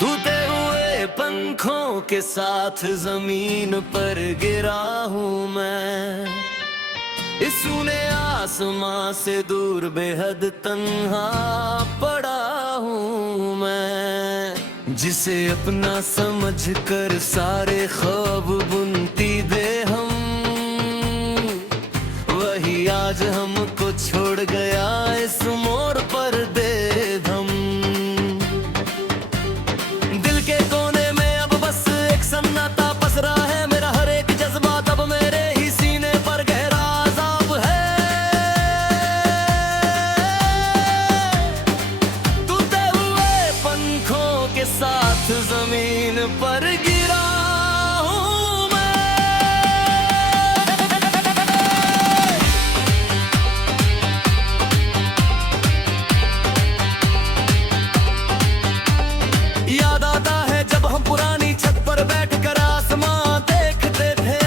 टूटे हुए पंखों के साथ जमीन पर गिरा हूँ मैं, इस सूने आसमां से दूर बेहद तन्हा पड़ा हूँ मैं। जिसे अपना समझकर सारे ख्वाब बुनती दे हम, वही आज हमको छोड़ गया इस मोड़ पर बेदम। दिल के कोने में अब बस एक सन्नाटा पसरा है, मेरा हर एक जज्बात अब मेरे ही सीने पर गहरा अज़ाब है। टूटे हुए पंखों के साथ जमीन पर गिरा हूँ मैं। याद आता है जब हम पुरानी छत पर बैठकर आसमां देखते थे,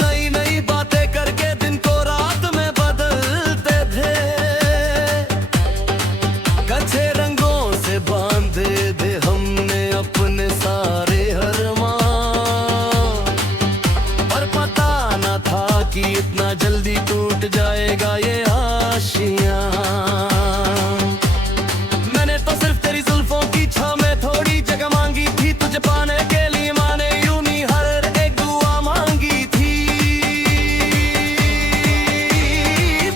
नई नई बातें करके दिन को रात में बदलते थे। कच्चे रंगों से बांधे थे हमने अपने सारे अरमान, पर पता न था कि इतना जल्दी टूट जाएगा ये आशियां। मैंने तो सिर्फ तेरी जुल्फों की छाव में थोड़ी जगह मांगी थी, तुझे पाने के लिए माने यूं ही हर एक दुआ मांगी थी।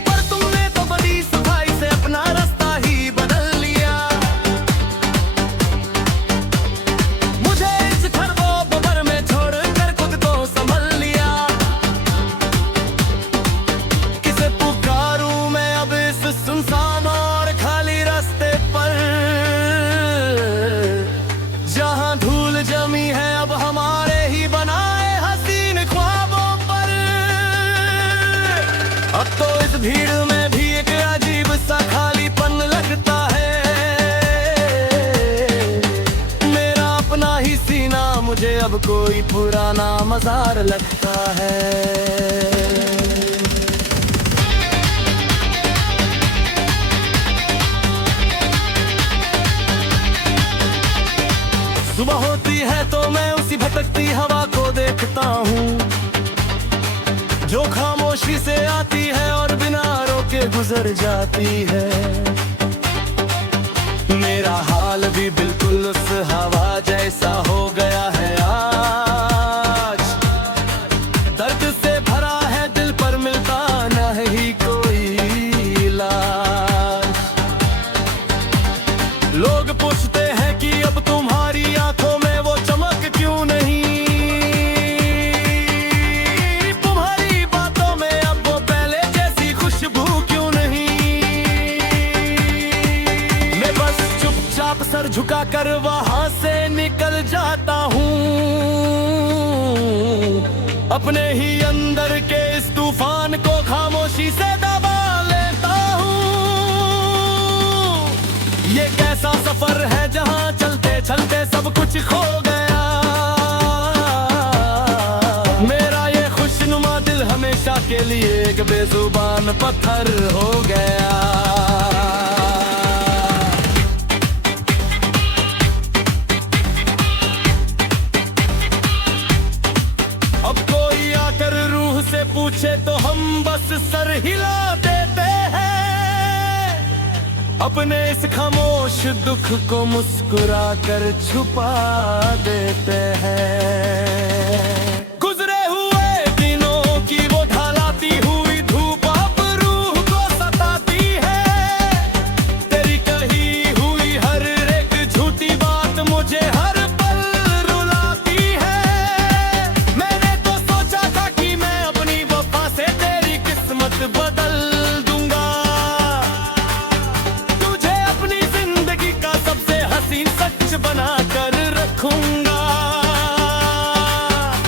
पर तुमने तो बड़ी सफाई से अपना रास्ता ही बदल लिया, मुझे इस खरगोश में छोड़कर खुद को संभल लिया। किसे पुकारूं मैं अब इस सुनसान और खाली रास्ते पर, जहां धूल जमी है अब हमारे ही बनाए हसीन ख्वाबों पर। अब तो इस भीड़ में भी एक अजीब सा खालीपन लगता है, मेरा अपना ही सीना मुझे अब कोई पुराना मज़ार लगता है। सुबह होती है तो मैं उसी भटकती हवा को देखता हूँ, जो खामोशी से आती है और बिना रोके गुजर जाती है। मेरा हाल भी बिल्कुल उस हवा जैसा हो गया है आज, दर्द से भरा है दिल पर मिलता नहीं कोई इलाज। लोग पूछते हैं कि अब तुम्हारी आंखों में वो चमक क्यों नहीं, तुम्हारी बातों में अब वो पहले जैसी खुशबू क्यों नहीं। मैं बस चुपचाप सर झुकाकर वहां से निकल जाता हूँ, अपने ही अंदर के इस तूफान को खामोशी से दबा लेता हूँ। ये कैसा सफर है जहाँ चलते चलते सब कुछ खो गया, मेरा ये खुशनुमा दिल हमेशा के लिए एक बेजुबान पत्थर हो गया। अब कोई आकर रूह से पूछे तो हम बस सर हिला देते हैं, अपने इस खामोश दुख को मुस्कुरा कर छुपा देते हैं। गुजरे हुए दिनों की वो ढलाती हुई धूप अब रूह को सताती है, तेरी कही हुई हर एक झूठी बात मुझे हर पल रुलाती है। मैंने तो सोचा था कि मैं अपनी वफा से तेरी किस्मत बदल दूंगा, तुझे अपनी जिंदगी का सबसे हसीन सच बना कर रखूंगा।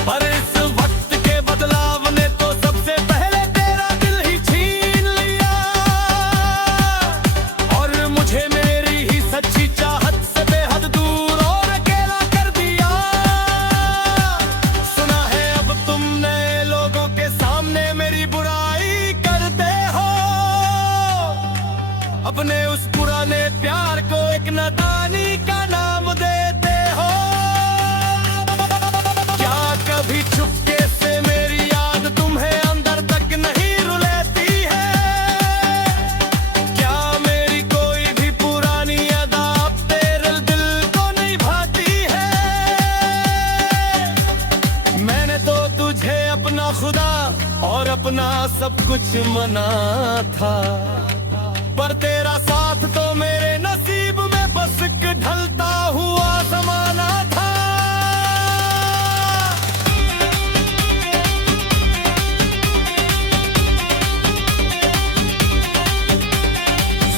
पर इस वक्त के बदलाव ने तो सबसे पहले तेरा दिल ही छीन लिया, और मुझे मेरी ही सच्ची चाहत से बेहद दूर और अकेला कर दिया। सुना है अब तुम नए लोगों के सामने मेरी बुराई करते हो, अपने उस पुराने प्यार को एक नदान अपना सब कुछ मना था, पर तेरा साथ तो मेरे नसीब में बस एक ढलता हुआ जमाना था।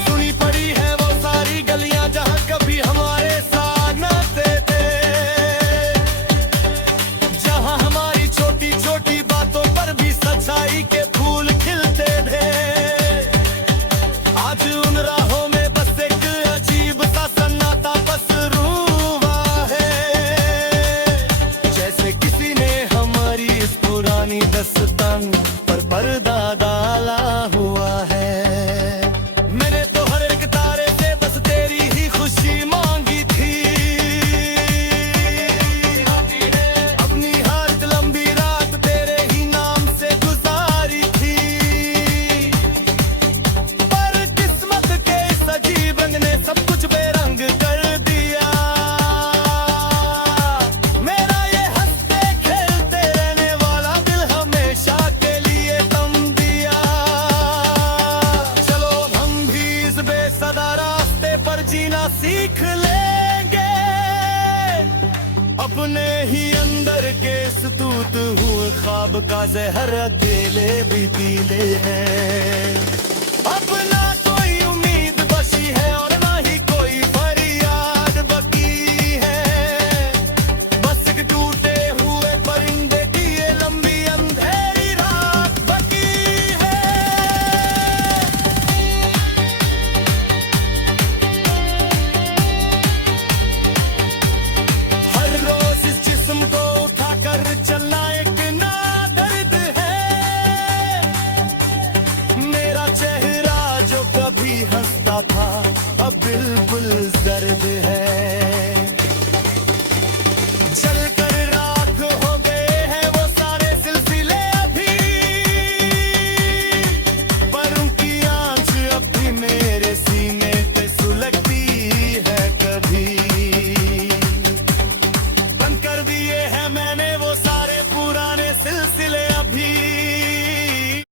सुनी पड़ी है वो सारी गलियां जहां कभी हमारे साथ न थे, जहां हमारी छोटी छोटी बातों पर भी सच्चाई के फूल खिलते थे। आज उन राहों में बस एक अजीब सा सन्नाटा पसरू हुआ है, जैसे किसी ने हमारी इस पुरानी दास्तान पर पर्दा डाला हुआ है। मैंने तो हर एक तारे से बस तेरी ही खुशी मांगी थी, अपनी हर लंबी रात तेरे ही नाम से गुजारी थी, पर किस्मत के इस अजीब रंग ने सब कुछ बेरंग कर दिया। मेरा ये हंसते खेलते रहने वाला दिल हमेशा के लिए थम दिया। चलो हम भी इस बेसदा रास्ते पर जीना सीख लेंगे, अपने ही अंदर के स्तूत हुए ख्वाब का जहर अकेले भी पी ले हैं।